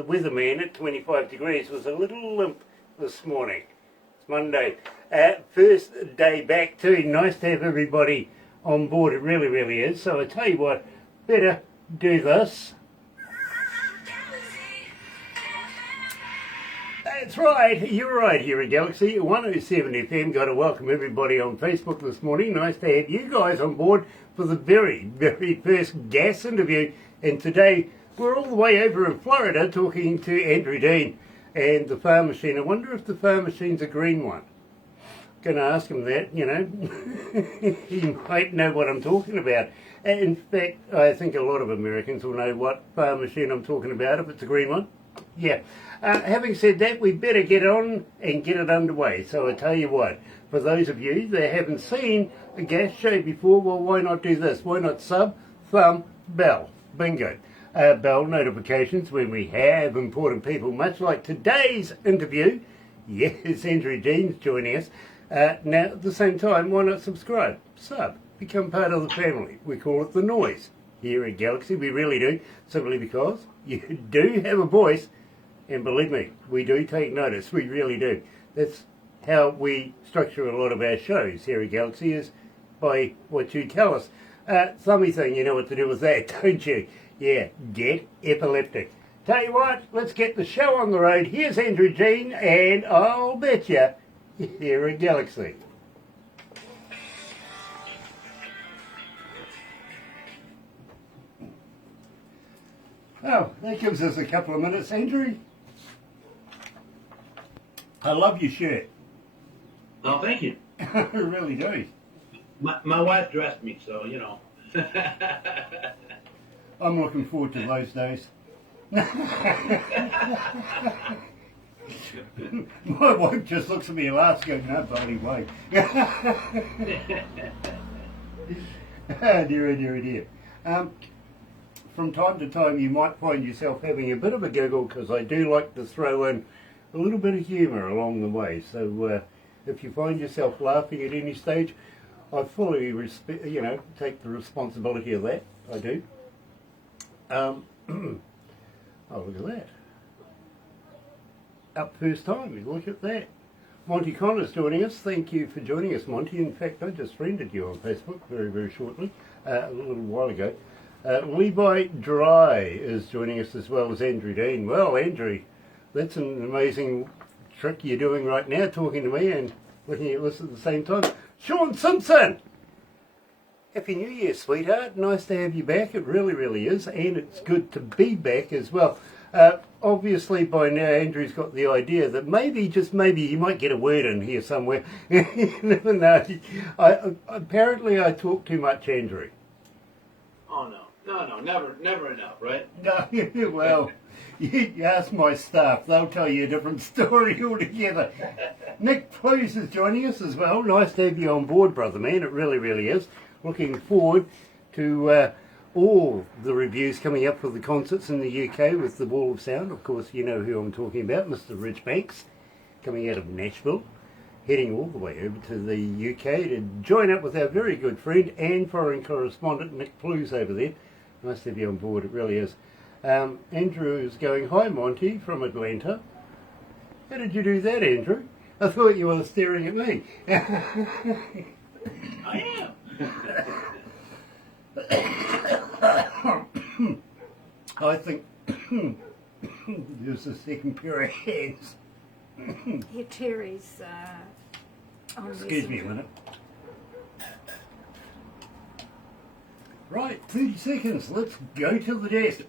the weatherman at 25 degrees was a little limp this morning. It's Monday. First day back too. Nice to have everybody on board. It really, really is. So I tell you what, better do this. That's right, you're right here at Galaxy 107 FM. Got to welcome everybody on Facebook this morning. Nice to have you guys on board for the very, very first gas interview. And today we're all the way over in Florida talking to Andrew Dean and the farm machine. I wonder if the farm machine's a green one. Going to ask him that, you know. He might know what I'm talking about. In fact, I think a lot of Americans will know what farm machine I'm talking about if it's a green one. Yeah. Having said that, we better get on and get it underway. So I tell you what, for those of you that haven't seen a gas show before, well, why not do this? Why not sub, thumb, bell? Bingo. Bell notifications when we have important people, much like today's interview. Yes, Andrew Dean's joining us. Now, at the same time, why not subscribe? Sub. Become part of the family. We call it the noise here at Galaxy. We really do, simply because you do have a voice. And believe me, we do take notice. We really do. That's how we structure a lot of our shows here at Galaxy, is by what you tell us. Thummy thing, you know what to do with that, don't you? Yeah, get epileptic. Tell you what, let's get the show on the road. Here's Andrew Dean, and I'll bet you here at Galaxy. Oh, that gives us a couple of minutes, Andrew. I love your shirt. Oh, thank you. I really do. My wife dressed me, so, you know. I'm looking forward to those days. My wife just looks at me and laughs, going, no bloody way. Oh, dear, dear, dear. From time to time you might find yourself having a bit of a giggle, because I do like to throw in a little bit of humour along the way. So if you find yourself laughing at any stage, I fully take the responsibility of that. I do. Oh, look at that. Up first time, look at that. Monty Connor's joining us. Thank you for joining us, Monty. In fact, I just friended you on Facebook very, very shortly, a little while ago. Levi Dry is joining us, as well as Andrew Dean. Well, Andrew, that's an amazing trick you're doing right now, talking to me and looking at this at the same time. Sean Simpson! Happy New Year, sweetheart. Nice to have you back. It really, really is. And it's good to be back as well. Obviously, by now, Andrew's got the idea that maybe, just maybe, you might get a word in here somewhere. You never know. Apparently, I talk too much, Andrew. Oh, no. No, never enough, right? No, well, you ask my staff, they'll tell you a different story altogether. Nick Plews is joining us as well. Nice to have you on board, brother man. It really, really is. Looking forward to all the reviews coming up for the concerts in the UK with the Wall of Sound. Of course, you know who I'm talking about, Mr. Rich Banks, coming out of Nashville, heading all the way over to the UK to join up with our very good friend and foreign correspondent Nick Plews over there. Nice to have you on board, it really is. Andrew is going, hi Monty, from Atlanta. How did you do that, Andrew? I thought you were staring at me. I am. I think there's a second pair of hands. Here, Terry's on Excuse me a minute. Right, 30 seconds. Let's go to the desk.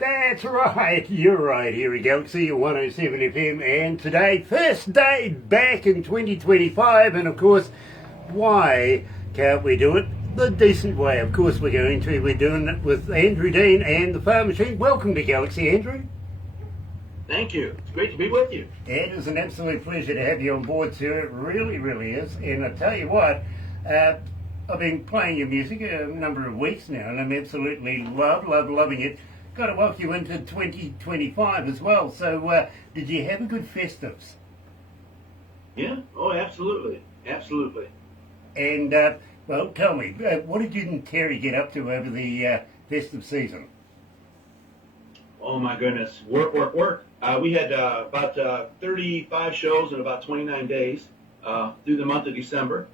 That's right, you're right, here at Galaxy 107 FM, and today, first day back in 2025, and of course, why can't we do it the decent way. Of course we're going to. We're doing it with Andrew Dean and the Farm Machine. Welcome to Galaxy, Andrew. Thank you. It's great to be with you. It is an absolute pleasure to have you on board, sir. It really, really is. And I tell you what, I've been playing your music a number of weeks now, and I'm absolutely loving it. Got to welcome you into 2025 as well. So, did you have a good festives? Yeah. Oh, absolutely. Absolutely. And, well, tell me, what did you and Terry get up to over the festive season? Oh, my goodness. Work. We had about 35 shows in about 29 days through the month of December.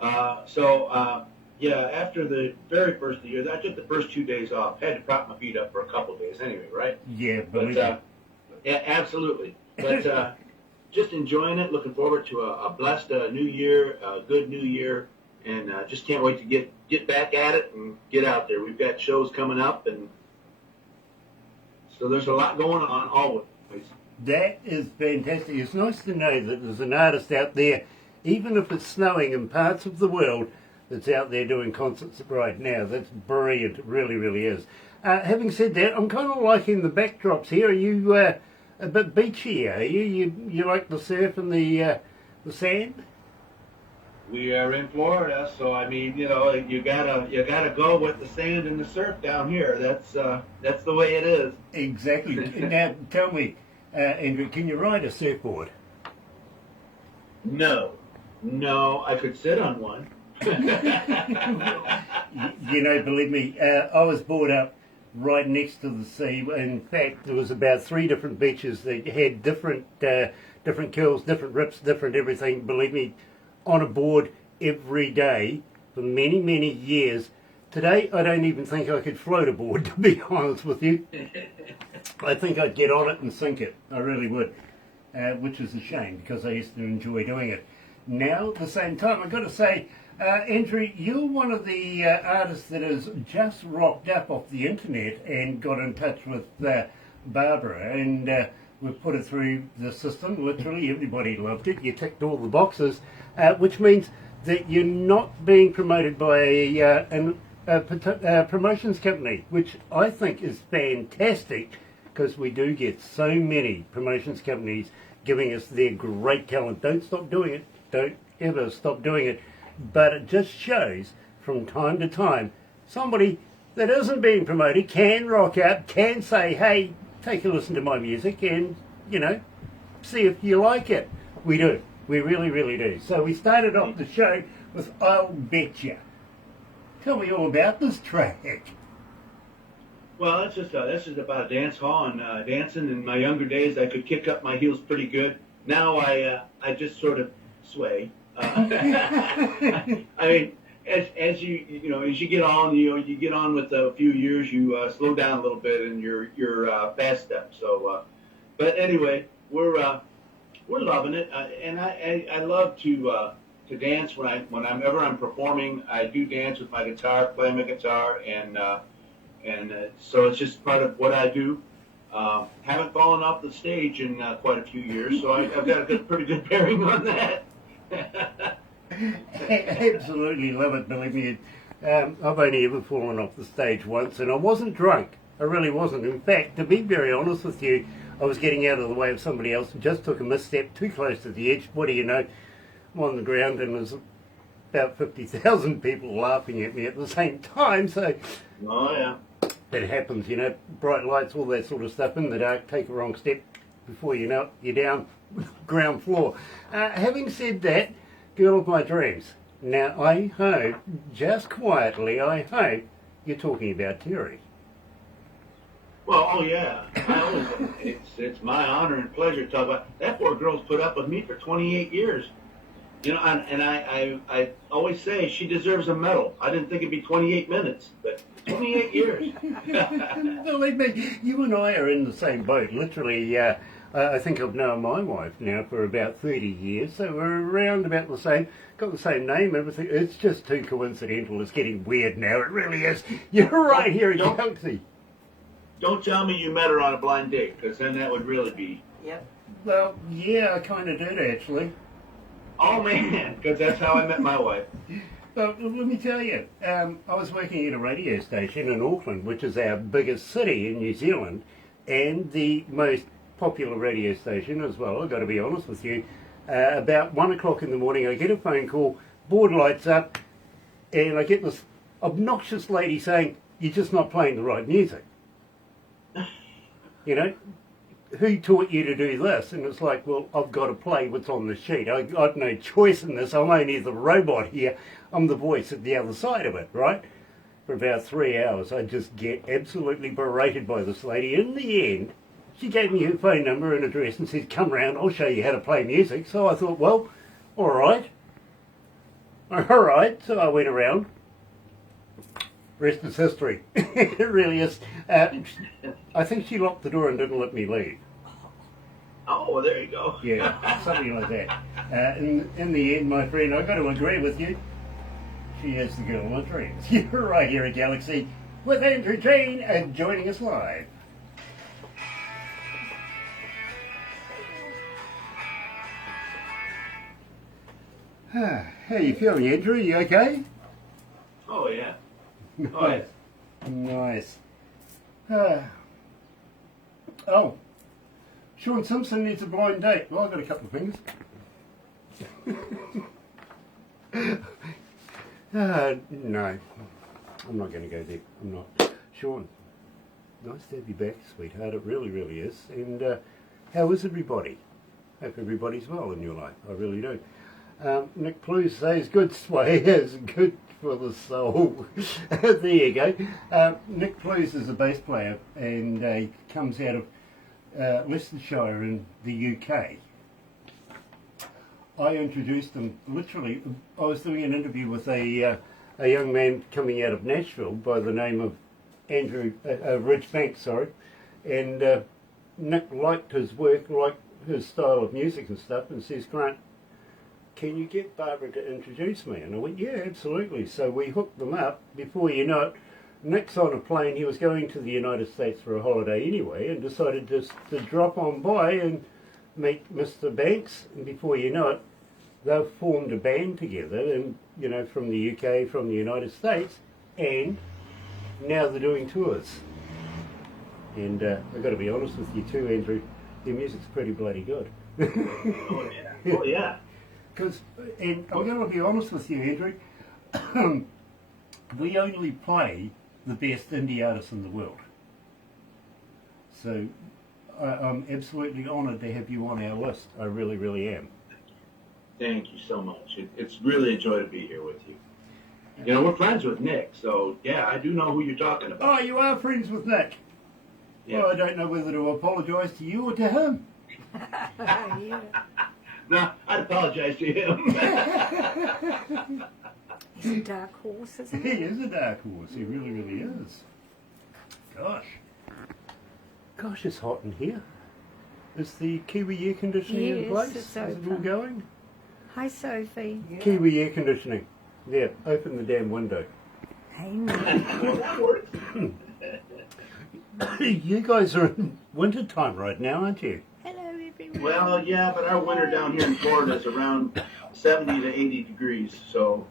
Yeah, after the very first of the year, I took the first 2 days off. Had to prop my feet up for a couple of days anyway, right? Yeah, but yeah, absolutely. But just enjoying it. Looking forward to a blessed new year, a good new year, and just can't wait to get back at it and get out there. We've got shows coming up, and so there's a lot going on always. That is fantastic. It's nice to know that there's an artist out there, even if it's snowing in parts of the world, that's out there doing concerts right now. That's brilliant. It really, really is. Having said that, I'm kind of liking the backdrops here. Are you a bit beachy? Are you? You like the surf and the sand? We are in Florida, so I mean, you know, you gotta go with the sand and the surf down here. That's the way it is. Exactly. Now, tell me, Andrew, can you ride a surfboard? No, I could sit on one. You know, believe me, I was brought up right next to the sea. In fact, there was about 3 different beaches that had different curls, different rips, different everything. Believe me, on a board every day for many, many years. Today, I don't even think I could float a board, to be honest with you. I think I'd get on it and sink it. I really would, which is a shame because I used to enjoy doing it. Now, at the same time, I've got to say, Andrew, you're one of the artists that has just rocked up off the internet and got in touch with Barbara, and we've put it through the system. Literally, everybody loved it. You ticked all the boxes, which means that you're not being promoted by a promotions company, which I think is fantastic, because we do get so many promotions companies giving us their great talent. Don't stop doing it. Don't ever stop doing it. But it just shows from time to time somebody that isn't being promoted can rock out, can say, hey, take a listen to my music and, you know, see if you like it. We do. We really, really do. So we started off the show with I'll Betcha. Tell me all about this track. Well, that's just about a dance hall and dancing. In my younger days, I could kick up my heels pretty good. Now I just sort of sway. I mean, as you get on, you get on with a few years, you slow down a little bit in your fast step. So, but anyway, we're loving it, and I love to dance whenever I'm performing. I do dance with my guitar, play my guitar, and so it's just part of what I do. Haven't fallen off the stage in quite a few years, so I've got a pretty good bearing on that. Absolutely love it, believe me. I've only ever fallen off the stage once, and I wasn't drunk. I really wasn't. In fact, to be very honest with you, I was getting out of the way of somebody else and just took a misstep too close to the edge. What do you know? I'm on the ground and there's about 50,000 people laughing at me at the same time. So, oh yeah, it happens, you know. Bright lights, all that sort of stuff in the dark. Take a wrong step, before you know it, you're down ground floor. Having said that, girl of my dreams. Now, I hope, just quietly, I hope you're talking about Terry. Well, oh yeah, it's my honor and pleasure to talk about that. Poor girl's put up with me for 28 years. You know, and I always say she deserves a medal. I didn't think it'd be 28 minutes, but 28 years. Believe me, you and I are in the same boat. Literally, I think I've known my wife now for about 30 years, so we're around about the same, got the same name, everything. It's just too coincidental. It's getting weird now. It really is. You're right here in Galaxy. Don't tell me you met her on a blind date, because then that would really be... Yep. Well, yeah, I kind of did, actually. Oh, man, because that's how I met my wife. Well, let me tell you, I was working at a radio station in Auckland, which is our biggest city in New Zealand, and the most popular radio station as well, I've got to be honest with you. About 1 o'clock in the morning, I get a phone call, board lights up, and I get this obnoxious lady saying, "You're just not playing the right music." You know, who taught you to do this? And it's like, well, I've got to play what's on the sheet. I've no choice in this. I'm only the robot here. I'm the voice at the other side of it, right? For about 3 hours, I just get absolutely berated by this lady. In the end, she gave me her phone number and address and said, "Come round, I'll show you how to play music." So I thought, well, all right. All right, so I went around. Rest is history. It really is. I think she locked the door and didn't let me leave. Oh, well, there you go. Yeah, something like that. In the end, my friend, I've got to agree with you. She is the girl of my dreams. You're right here at Galaxy with Andrew Jane and joining us live. How you feeling, Andrew? You okay? Oh, yeah. Nice. Nice. Oh, Sean Simpson needs a blind date. Well, I've got a couple of fingers. No, I'm not going to go there. I'm not. Sean, nice to have you back, sweetheart. It really, really is. And how is everybody? Hope everybody's well in your life. I really do. Nick Plews says, "Good sway is good for the soul." There you go. Nick Plews is a bass player and he comes out of Leicestershire in the UK. I introduced him literally. I was doing an interview with a young man coming out of Nashville by the name of Andrew Rich Banks, sorry, and Nick liked his work, liked his style of music and stuff, and says, "Grant, can you get Barbara to introduce me?" And I went, "Yeah, absolutely." So we hooked them up. Before you know it, Nick's on a plane. He was going to the United States for a holiday anyway, and decided just to drop on by and meet Mr. Banks. And before you know it, they've formed a band together, and you know, from the UK, from the United States, and now they're doing tours. And I've got to be honest with you too, Andrew. Their music's pretty bloody good. Oh, yeah. Oh, yeah. And I'm going to be honest with you, Andrew, we only play the best indie artists in the world. So I'm absolutely honoured to have you on our list. I really, really am. Thank you so much. It's really a joy to be here with you. You know, we're friends with Nick, so yeah, I do know who you're talking about. Oh, you are friends with Nick? Yeah. Well, I don't know whether to apologise to you or to him. Yeah. No, I'd apologize to him. He's a dark horse, isn't He he? is a dark horse. He really, really is. Gosh, it's hot in here. Is the Kiwi air conditioning in Yes, place? it's Is it all open. going? Hi, Sophie. Kiwi air conditioning. Yeah, open the damn window. Hey, Nick. Well, that works. You guys are in winter time right now, aren't you? Hello, everyone. Well, yeah, but our winter down here in Florida is around 70 to 80 degrees, so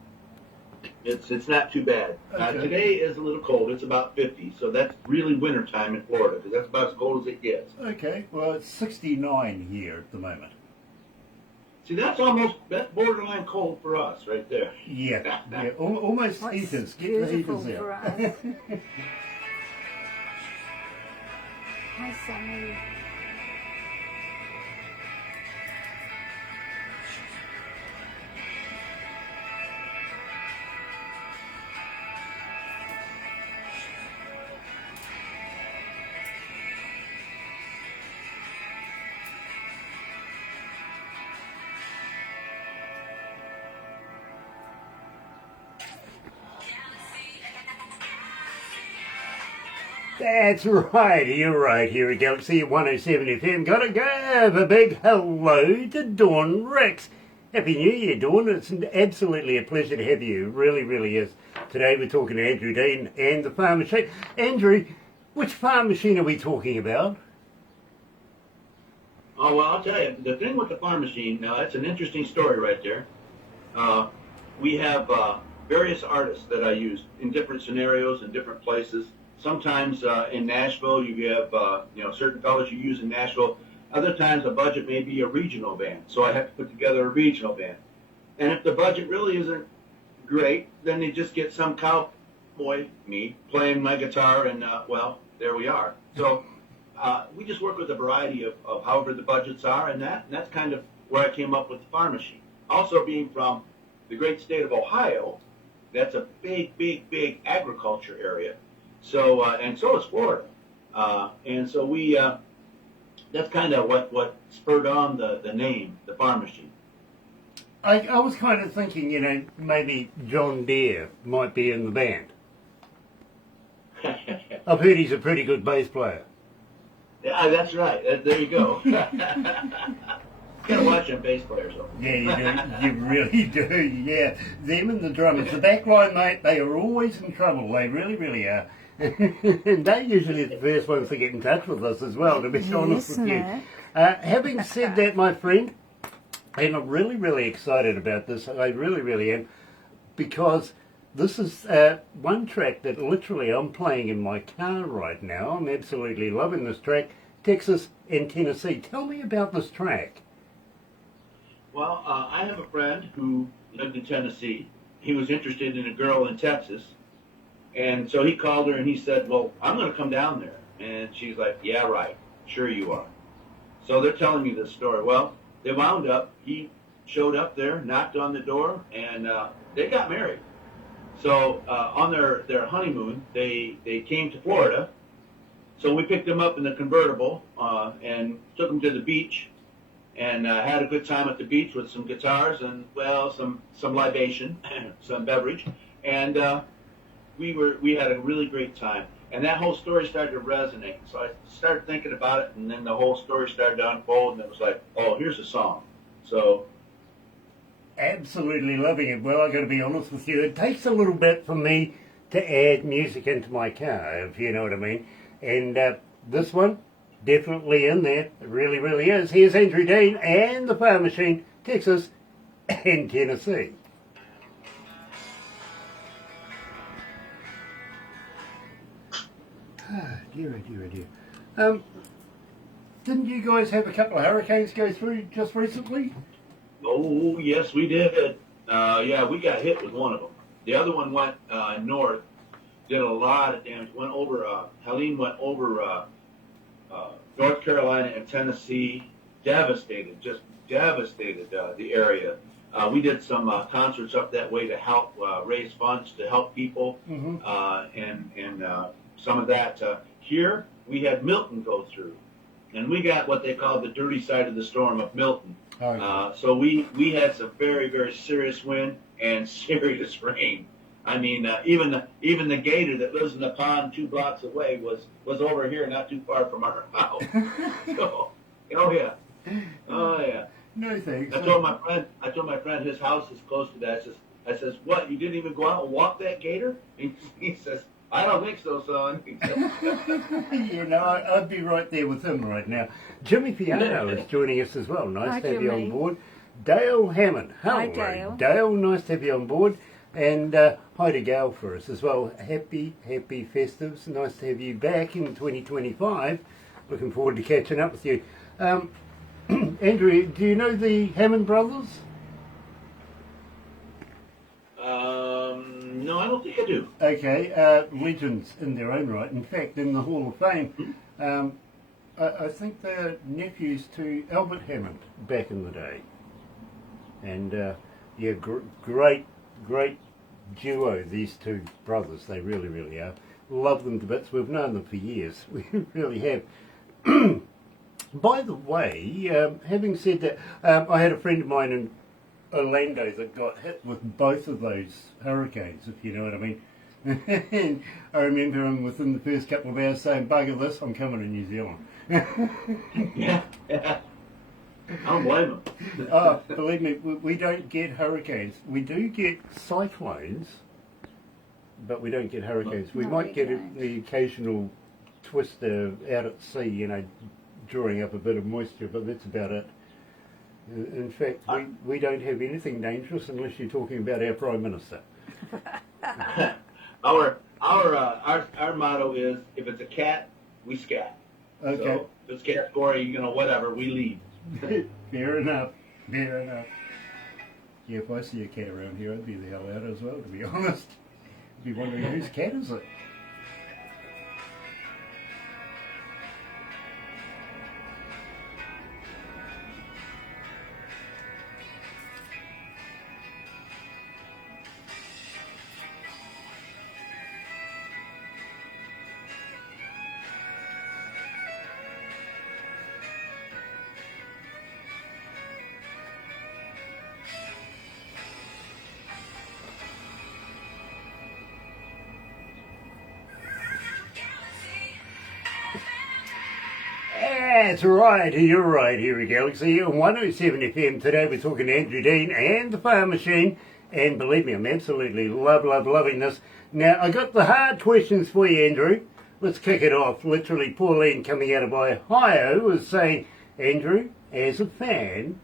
it's not too bad. Okay. Today is a little cold. It's about 50, so that's really winter time in Florida, because that's about as cold as it gets. Okay, well, it's 69 here at the moment. See, that's borderline cold for us right there. Yeah, almost What's heaters. Get the beautiful heaters for out. us. Hi, Sammy. That's right, you're right here at Galaxy 107 FM. Gotta give a big hello to Dawn Ricks. Happy New Year, Dawn. It's absolutely a pleasure to have you. It really, really is. Today we're talking to Andrew Dean and the farm machine. Andrew, which farm machine are we talking about? Oh, well, I'll tell you, the thing with the farm machine, now that's an interesting story right there. We have various artists that I use in different scenarios and different places. Sometimes in Nashville, you have certain fellows you use in Nashville. Other times, a budget may be a regional band, so I have to put together a regional band. And if the budget really isn't great, then they just get some cowboy, me, playing my guitar, and there we are. So we just work with a variety of however the budgets are, and that's kind of where I came up with the Farm Machine. Also, being from the great state of Ohio, that's a big, big, big agriculture area. So and so is Florida, and so we. That's kind of what spurred on the name, the Farm Machine. I was kind of thinking, maybe John Deere might be in the band. I've heard he's a pretty good bass player. Yeah, that's right. There you go. Gotta watch them bass players, though. Yeah, you do. You really do. Yeah, them and the drummers. The back line, mate, they are always in trouble. They really, really are. And they're usually the first ones to get in touch with us as well, to be honest with you. Having said that, my friend, and I'm really, really excited about this. I really, really am, because this is one track that literally I'm playing in my car right now. I'm absolutely loving this track, Texas and Tennessee. Tell me about this track. Well, I have a friend who lived in Tennessee. He was interested in a girl in Texas. And so he called her and he said, well, I'm going to come down there. And she's like, yeah, right. Sure you are. So they're telling me this story. Well, they wound up, he showed up there, knocked on the door, and they got married. So on their honeymoon, they came to Florida. So we picked them up in the convertible and took them to the beach and had a good time at the beach with some guitars and, well, some libation, some beverage. And we had a really great time. And that whole story started to resonate. So I started thinking about it, and then the whole story started to unfold, and it was like, oh, here's a song. So absolutely loving it. Well, I've got to be honest with you. It takes a little bit for me to add music into my car, if you know what I mean. And this one, definitely in there. It really, really is. Here's Andrew Dean and the Farm Machine, Texas and Tennessee. Dear. Didn't you guys have a couple of hurricanes go through just recently? Oh, yes, we did. Yeah, we got hit with one of them. The other one went north, did a lot of damage. Went over, Helene went over North Carolina and Tennessee, devastated the area. We did some concerts up that way to help raise funds to help people, and some of that. Here, we had Milton go through, and we got what they call the dirty side of the storm of Milton. Oh, yeah. So we had some very, very serious wind and serious rain. I mean, even the gator that lives in the pond 2 blocks away was over here, not too far from our house. So, oh yeah. No thanks. I told my friend his house is close to that. I says, what? You didn't even go out and walk that gator? He says, I don't think so, son. I'd be right there with him right now. Jimmy Piano is joining us as well. Nice to have you on board. Dale Hammond. Hello, Hi, Dale. Dale, nice to have you on board. And hi to Gail for us as well. Happy festives. Nice to have you back in 2025. Looking forward to catching up with you. Andrew, do you know the Hammond brothers? No, I don't think I do. Okay, legends in their own right. In fact, in the Hall of Fame, I think they're nephews to Albert Hammond back in the day. And great duo, these two brothers. They really, really are. Love them to bits. We've known them for years. We really have. By the way, having said that, I had a friend of mine in Orlando that got hit with both of those hurricanes, if you know what I mean. And I remember him within the first couple of hours saying, bugger this, I'm coming to New Zealand. Yeah. I don't blame him. Oh, believe me, we don't get hurricanes. We do get cyclones, but we don't get hurricanes. We might get the occasional twister out at sea, drawing up a bit of moisture, but that's about it. In fact, we don't have anything dangerous unless you're talking about our Prime Minister. Our motto is, if it's a cat, we scat. Okay. So if it's cat gory, whatever, we leave. Fair enough. Fair enough. Yeah, if I see a cat around here, I'd be the hell out as well, to be honest. I'd be wondering whose cat is it? That's right, you're right here at Galaxy 107 FM. Today we're talking to Andrew Dean and the Farm Machine, and believe me, I'm absolutely loving this. Now, I got the hard questions for you, Andrew. Let's kick it off. Literally, Pauline coming out of Ohio was saying, Andrew, as a fan,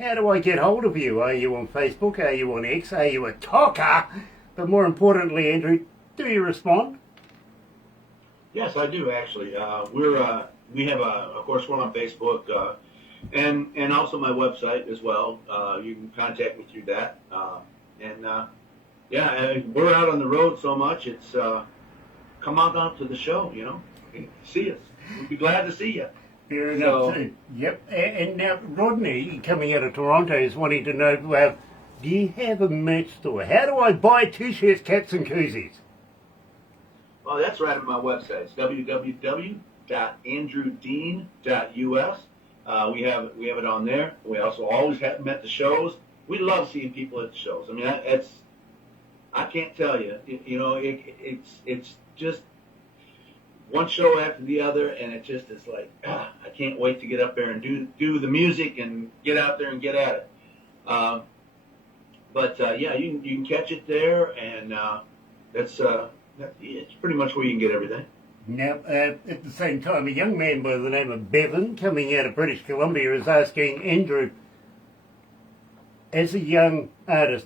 how do I get hold of you? Are you on Facebook? Are you on X? Are you a talker? But more importantly, Andrew, do you respond? Yes, I do actually. We have of course, we're on Facebook, and also my website as well. You can contact me through that. We're out on the road so much. It's come on out to the show. See us. We'd be glad to see you. Fair enough too. Yep. And now Rodney, coming out of Toronto, is wanting to know, well, do you have a merch store? How do I buy t-shirts, caps, and koozies? Well, that's right on my website. It's www.andrewdean.us. We have it on there. We also always have them at the shows. We love seeing people at the shows. I mean, I can't tell you. It's just one show after the other, and it just is like, I can't wait to get up there and do the music and get out there and get at it. You can catch it there, and it's pretty much where you can get everything. Now, at the same time, a young man by the name of Bevan, coming out of British Columbia, is asking Andrew, as a young artist,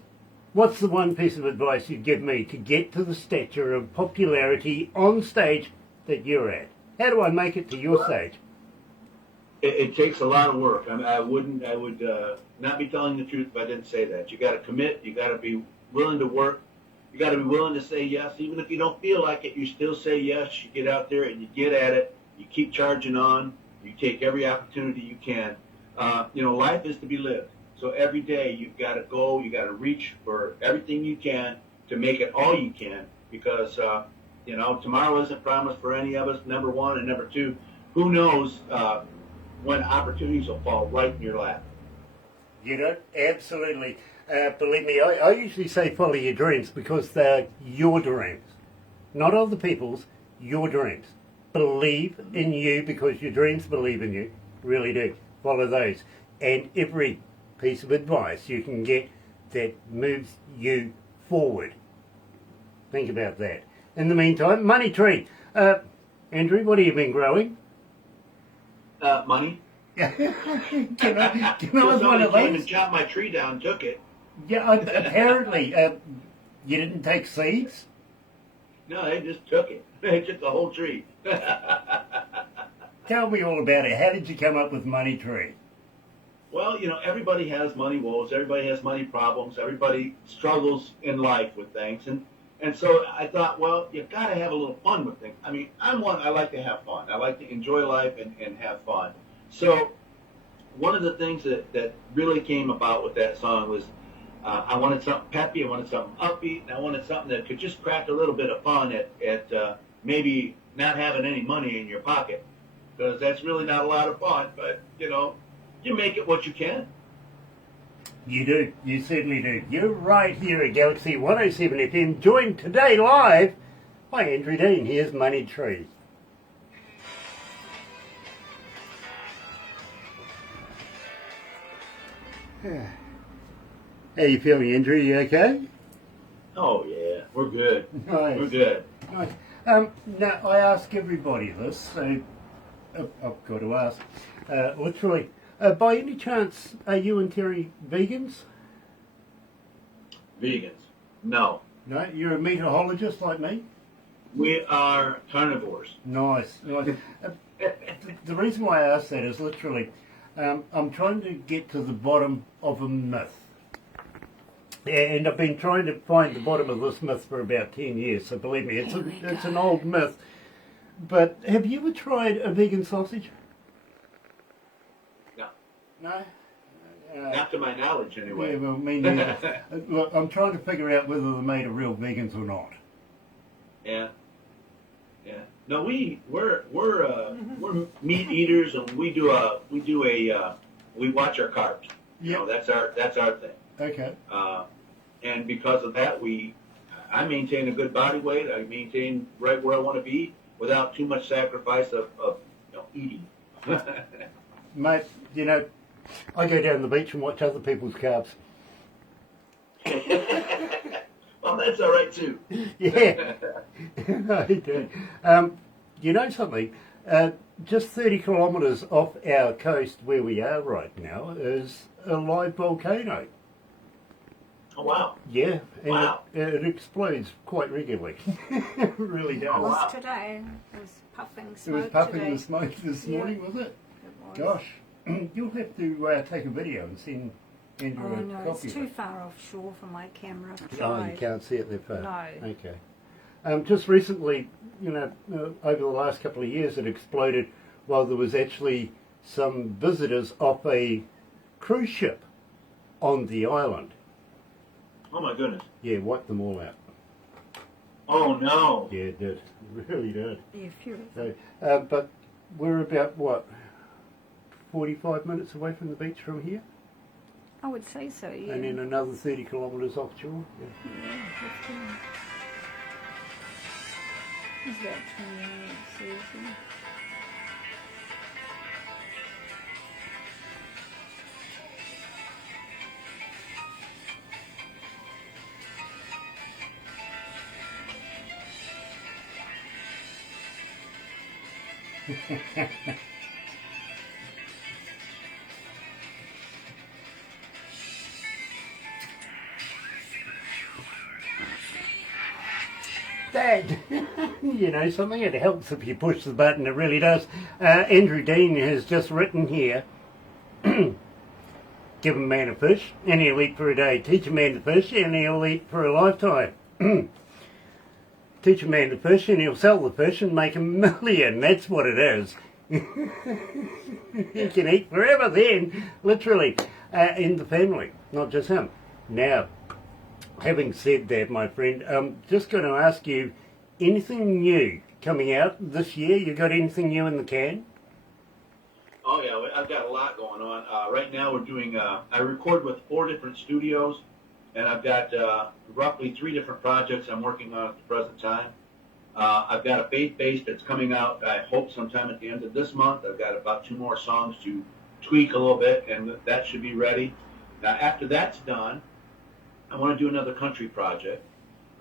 what's the one piece of advice you'd give me to get to the stature of popularity on stage that you're at? How do I make it to your stage? It takes a lot of work. I would not be telling the truth if I didn't say that. You got to commit. You got to be willing to work. You got to be willing to say yes, even if you don't feel like it. You still say yes. You get out there and you get at it. You keep charging on. You take every opportunity you can. Life is to be lived. So every day you've got to go. You got to reach for everything you can to make it all you can, because tomorrow isn't promised for any of us. Number one, and number two, who knows when opportunities will fall right in your lap. Absolutely. Believe me, I usually say follow your dreams, because they're your dreams, not other people's, your dreams. Believe in you because your dreams believe in you. Really do. Follow those. And every piece of advice you can get that moves you forward. Think about that. In the meantime, money tree. Andrew, what have you been growing? Money. Can I Somebody one of came those? and chopped my tree down, took it. Yeah, apparently. You didn't take seeds? No, they just took it. They took the whole tree. Tell me all about it. How did you come up with money tree? Well, everybody has money woes. Everybody has money problems. Everybody struggles in life with things. And so I thought, well, you've got to have a little fun with things. I mean, I like to have fun. I like to enjoy life and have fun. So one of the things that really came about with that song was I wanted something peppy, I wanted something upbeat, and I wanted something that could just crack a little bit of fun at maybe not having any money in your pocket, because that's really not a lot of fun, but, you make it what you can. You do. You certainly do. You're right here at Galaxy 107 FM, joined today live by Andrew Dean. Here's Money Tree. How you feeling, Andrew? You okay? Oh, yeah, we're good. Nice. We're good. Nice. Now, I ask everybody this, so I've got to ask. Literally, by any chance, are you and Terry vegans? Vegans. No. No, you're a meteorologist like me? We are carnivores. Nice. The reason why I asked that is literally, I'm trying to get to the bottom of a myth. And I've been trying to find the bottom of this myth for about 10 years, so believe me, it's an old myth. But have you ever tried a vegan sausage? No. No? Not to my knowledge, anyway. Yeah, well, me neither. Look, I'm trying to figure out whether they're made of real vegans or not. Yeah. No, we're meat eaters, and we watch our carbs. You know, that's our thing. Okay. And because of that, I maintain a good body weight. I maintain right where I want to be without too much sacrifice of eating. Mate, you know, I go down the beach and watch other people's carbs. Well, that's all right too. Yeah, I do. You know something? Just 30 kilometres off our coast where we are right now is a live volcano. Oh, wow. Yeah, and Wow. it explodes quite regularly. It really does. It was wow. today. It was puffing It smoke was puffing today. the smoke this Yeah. morning, was it? It was. Gosh, you'll have to take a video and send Andrew Oh a no, copy it's of too it. far offshore for my camera. I've Oh, you tried. can't see it that far. No. Okay. Just recently, over the last couple of years, it exploded while there was actually some visitors off a cruise ship on the island. Oh my goodness. Yeah, wiped them all out. Oh no. Yeah, it did. It really did. Yeah, few. So, but we're about, 45 minutes away from the beach from here? I would say so. Yeah. And then another 30 kilometres offshore. Yeah. Yeah, 15. It's about 20 minutes. Easy. Dad, you know something? It helps if you push the button, it really does. Andrew Dean has just written here, give a man a fish and he'll eat for a day. Teach a man to fish and he'll eat for a lifetime. Teach a man to fish and he'll sell the fish and make $1 million. That's what it is. He can eat forever then, literally, in the family, not just him. Now, having said that, my friend, I'm just going to ask you, anything new coming out this year? You got anything new in the can? Oh yeah, I've got a lot going on. Right now we're doing, I record with 4 different studios, and I've got roughly 3 different projects I'm working on at the present time. I've got a faith-based that's coming out, I hope sometime at the end of this month. I've got about 2 more songs to tweak a little bit, and that should be ready. Now after that's done, I want to do another country project,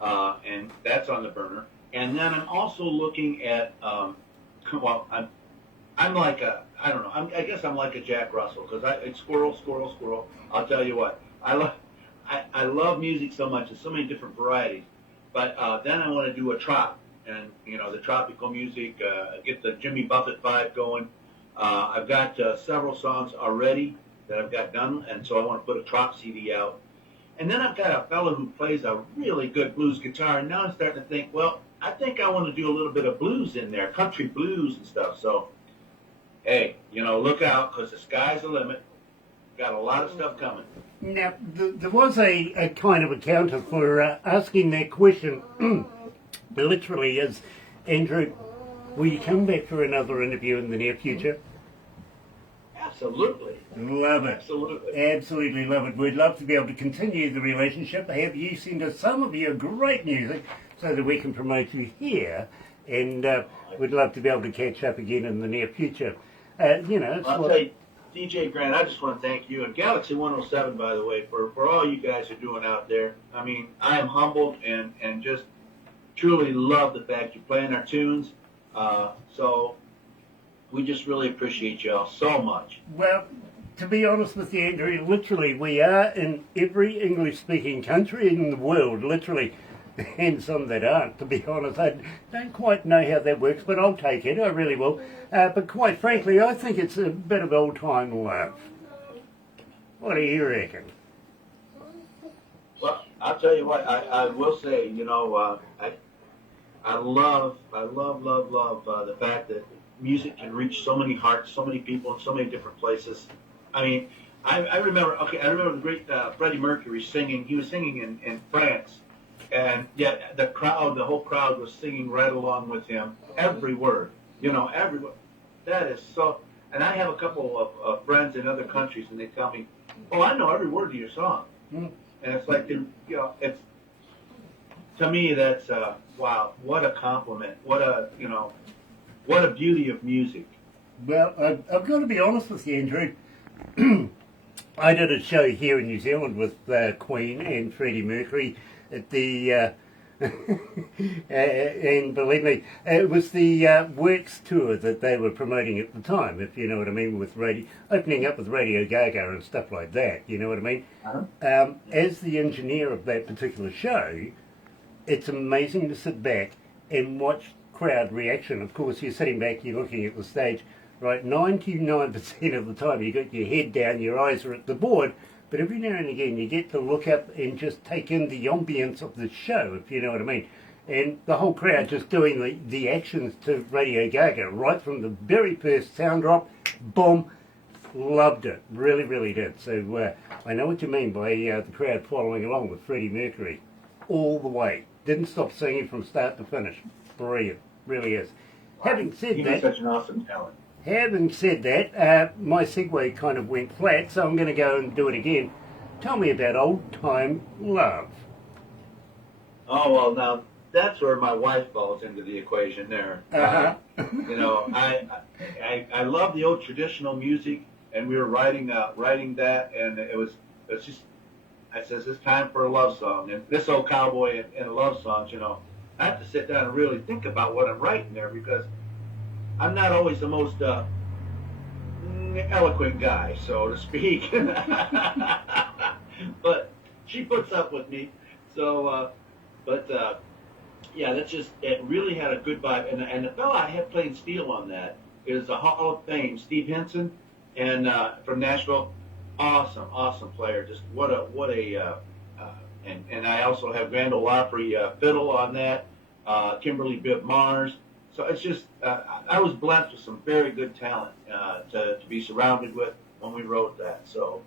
and that's on the burner. And then I'm also looking at, I'm like I don't know, I guess I'm like a Jack Russell, because it's squirrel, squirrel, squirrel. I'll tell you what, I love music so much, there's so many different varieties. But then I want to do a trop, and the tropical music, get the Jimmy Buffett vibe going. I've got several songs already that I've got done, and so I want to put a trop CD out. And then I've got a fellow who plays a really good blues guitar, and now I'm starting to think, well, I think I want to do a little bit of blues in there, country blues and stuff. So, hey, look out, because the sky's the limit. Got a lot of stuff coming. Now, there was a kind of a counter for asking that question. Literally, is, Andrew, will you come back for another interview in the near future? Absolutely. Love it. Absolutely. Absolutely love it. We'd love to be able to continue the relationship, have you send us some of your great music so that we can promote you here, and we'd love to be able to catch up again in the near future. It's I'll tell you, DJ Grant, I just want to thank you, and Galaxy 107, by the way, for all you guys are doing out there. I mean, I am humbled and just truly love the fact you're playing our tunes. So we just really appreciate y'all so much. Well, to be honest with you, Andrew, literally, we are in every English-speaking country in the world, literally. and some that aren't, to be honest. I don't quite know how that works, but I'll take it, I really will. But quite frankly, I think it's a bit of old-time love. What do you reckon? Well, I'll tell you what, I will say, I love the fact that music can reach so many hearts, so many people, in so many different places. I mean, I remember the great Freddie Mercury singing. He was singing in France, and yet the whole crowd was singing right along with him, every word, every word. That is so. And I have a couple of friends in other countries, and they tell me, "Oh, I know every word of your song." Mm. And it's like, it's to me that's wow, what a compliment, what a beauty of music. Well, I've got to be honest with you, Andrew. I did a show here in New Zealand with Queen and Freddie Mercury at the, and believe me, it was the Works tour that they were promoting at the time, if you know what I mean, with opening up with Radio Gaga and stuff like that, you know what I mean? Uh-huh. As the engineer of that particular show, it's amazing to sit back and watch crowd reaction. Of course, you're sitting back, you're looking at the stage, right? 99% of the time you got your head down, your eyes are at the board, but every now and again you get to look up and just take in the ambience of the show, if you know what I mean. And the whole crowd just doing the actions to Radio Gaga, right from the very first sound drop, boom, loved it, really, really did. So I know what you mean by the crowd following along with Freddie Mercury all the way. Didn't stop singing from start to finish. Brilliant, really is. Having said He that, was such an awesome talent. Having said that, my segue kind of went flat, so I'm going to go and do it again. Tell me about Old Time Love. Oh, well, now that's where my wife falls into the equation there. Uh-huh. I love the old traditional music, and we were writing that, and it's just, I says, it's time for a love song. And this old cowboy and love songs, I have to sit down and really think about what I'm writing there, because I'm not always the most eloquent guy, so to speak. But she puts up with me. So, yeah, it really had a good vibe. And the fella I had playing steel on that is the Hall of Fame, Steve Henson, and from Nashville. Awesome player. Just and I also have Grand Ole Opry fiddle on that, Kimberly Bibb Mars. So it's just, I was blessed with some very good talent to be surrounded with when we wrote that. So,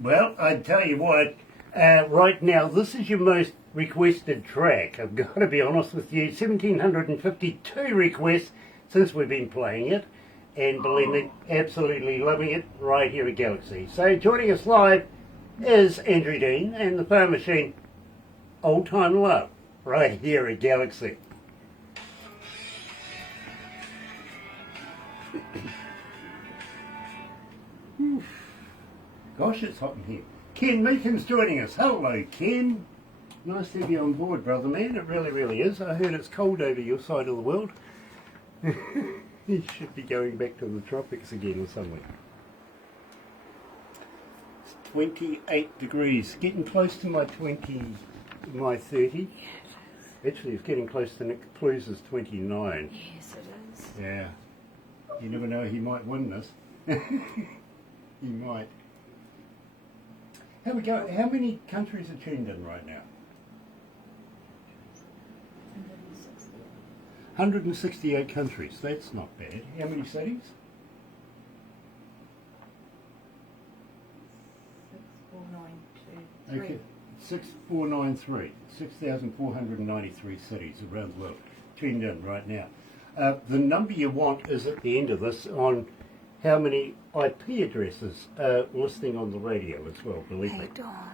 Well, I tell you what, right now, this is your most requested track. I've got to be honest with you, 1,752 requests since we've been playing it. And believe me, absolutely loving it right here at Galaxy. So joining us live is Andrew Dean and the Phone Machine, Old Time Love, right here at Galaxy. Gosh, it's hot in here. Ken Meakin's joining us. Hello, Ken. Nice to have you on board, brother man. It really, really is. I heard it's cold over your side of the world. You should be going back to the tropics again or somewhere. It's 28 degrees, getting close to my 30. Actually, it's getting close to Nick Cluse's 29. Yes, it is. Yeah. You never know, he might win this. He might. How we go? How many countries are tuned in right now? 168 countries. That's not bad. How many cities? 64923. Okay, 6493. 6,493 cities around the world tuned in right now. The number you want is at the end of this on how many IP addresses are listening on the radio as well, believe me. Hey, Dawn.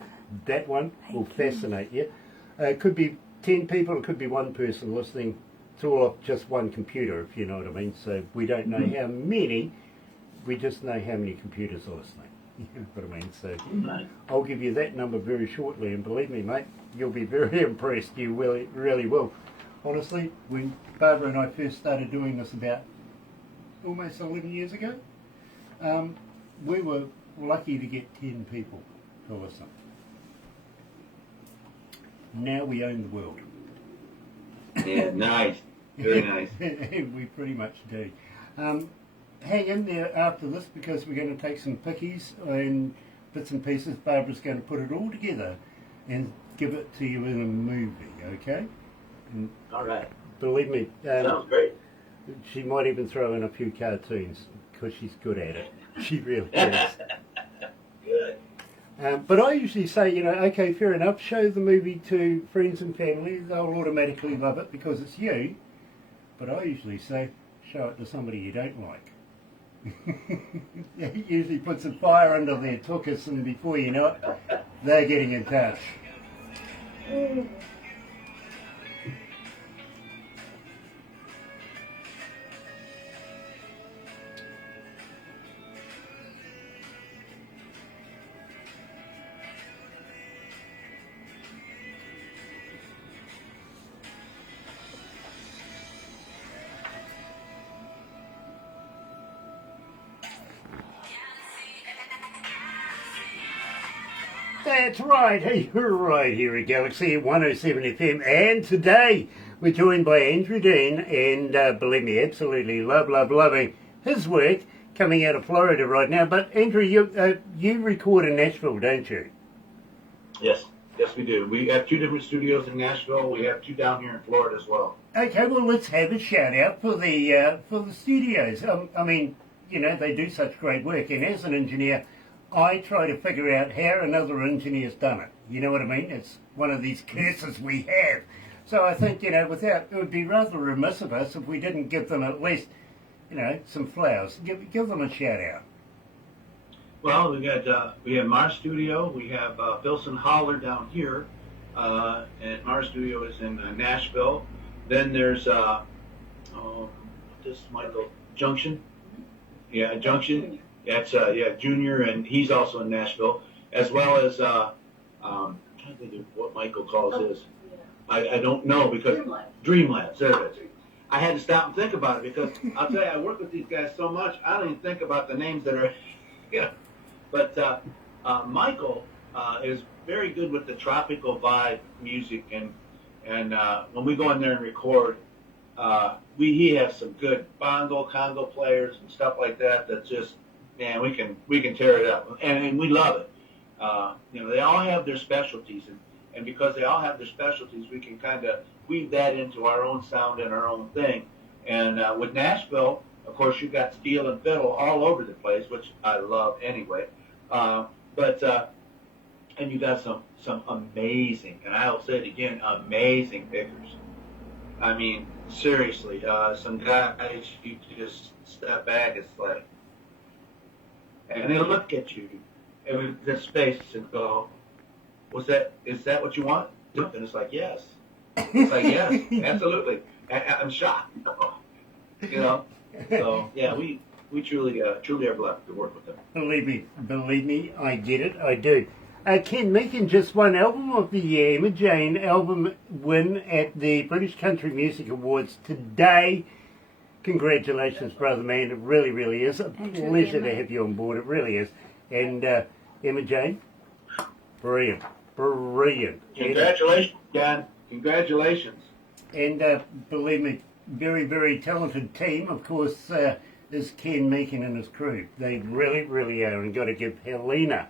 That one will Thank you. fascinate you. It could be 10 people, it could be one person listening to all off just one computer, if you know what I mean. So we don't know how many, we just know how many computers are listening. You know what I mean? So I'll give you that number very shortly, and believe me, mate, you'll be very impressed. You really, really will. Honestly, when Barbara and I first started doing this about almost 11 years ago, we were lucky to get 10 people to listen. Now we own the world. Yeah, nice. Very nice. We pretty much do. Hang in there after this because we're going to take some pickies and bits and pieces. Barbara's going to put it all together and give it to you in a movie, okay? And All right. believe me, Sounds great. she might even throw in a few cartoons because she's good at it. She really is. Good. But I usually say, okay, fair enough, show the movie to friends and family. They'll automatically love it because it's you. But I usually say, show it to somebody you don't like. It usually puts a fire under their tuchus, and before you know it, they're getting in touch. That's right, hey, you're right here at Galaxy 107 FM, and today we're joined by Andrew Dean, and believe me, absolutely loving his work coming out of Florida right now. But Andrew, you record in Nashville, don't you? Yes, we do. We have 2 different studios in Nashville. We have 2 down here in Florida as well. Okay, well let's have a shout out for the studios. I mean, they do such great work, and as an engineer, I try to figure out how another engineer's done it. You know what I mean? It's one of these curses we have. So I think, it would be rather remiss of us if we didn't give them at least, some flowers. Give them a shout out. Well, we have Mars Studio. We have Filson Holler down here, and Mars Studio is in Nashville. Then there's Michael Junction. Yeah, Junction. That's Junior, and he's also in Nashville, as well as I'm trying to think of what Michael calls his. I don't know because Dreamlabs. There it is. I had to stop and think about it because I'll tell you, I work with these guys so much, I don't even think about the names that are, But Michael is very good with the tropical vibe music, and when we go in there and record, he has some good bongo, congo players and stuff like that. That just, man, we can tear it up, and we love it. They all have their specialties, and because they all have their specialties, we can kind of weave that into our own sound and our own thing. And with Nashville, of course, you've got steel and fiddle all over the place, which I love anyway. And you got some amazing, and I'll say it again, amazing pickers. I mean, seriously, some guys you just step back, it's like, and they look at you in this space and go, is that what you want? And it's like, yes. It's like, yes, absolutely. I'm shocked. So yeah, we truly are blessed to work with them. Believe me, I get it, I do. Ken Meakin just won Album of the Year, Emma Jane album win at the British Country Music Awards today. Congratulations, brother man. It really is a pleasure to have you on board. It really is. And Emma Jane, brilliant. Congratulations, Dan. Congratulations. And believe me, very talented team. Of course, is Ken Meakin and his crew. They really are. And got to give Helena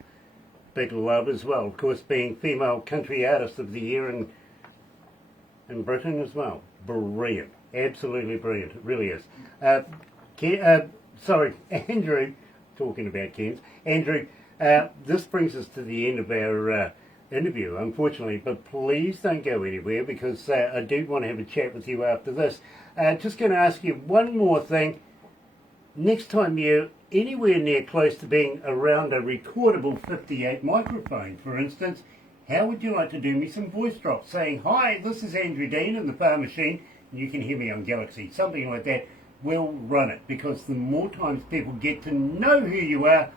big love as well. Of course, being Female Country Artist of the Year in Britain as well. Brilliant. Absolutely brilliant. It really is. Andrew, talking about Ken's. Andrew, this brings us to the end of our interview, unfortunately, but please don't go anywhere because I do want to have a chat with you after this. Just going to ask you one more thing. Next time you're anywhere near close to being around a recordable 58 microphone, for instance, how would you like to do me some voice drops saying, hi, this is Andrew Dean in the Farm Machine, and you can hear me on Galaxy, something like that. We'll run it, because the more times people get to know who you are,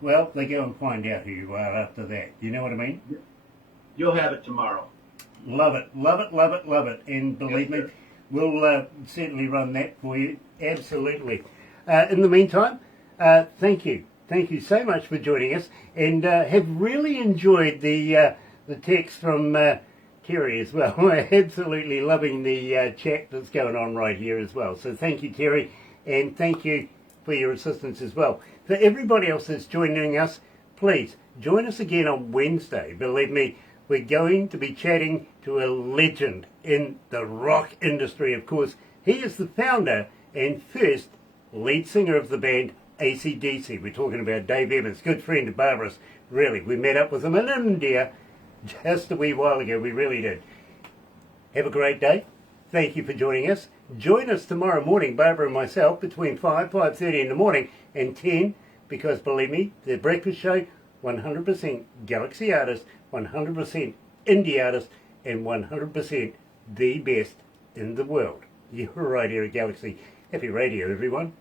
well, they go and find out who you are after that. You know what I mean? You'll have it tomorrow. Love it. And believe me, we'll certainly run that for you. Absolutely. In the meantime, thank you. Thank you so much for joining us, and have really enjoyed the text from Terry as well. We're absolutely loving the chat that's going on right here as well. So thank you, Terry, and thank you for your assistance as well. For everybody else that's joining us, please join us again on Wednesday. Believe me, we're going to be chatting to a legend in the rock industry, of course. He is the founder and first lead singer of the band AC/DC. We're talking about Dave Evans, good friend of Barbara's, really. We met up with him in India just a wee while ago. We really did. Have a great day. Thank you for joining us. Join us tomorrow morning, Barbara and myself, between 5:30 in the morning and 10, because believe me, the breakfast show, 100% Galaxy artist, 100% indie artist, and 100% the best in the world. You're right here at Galaxy. Happy radio, everyone.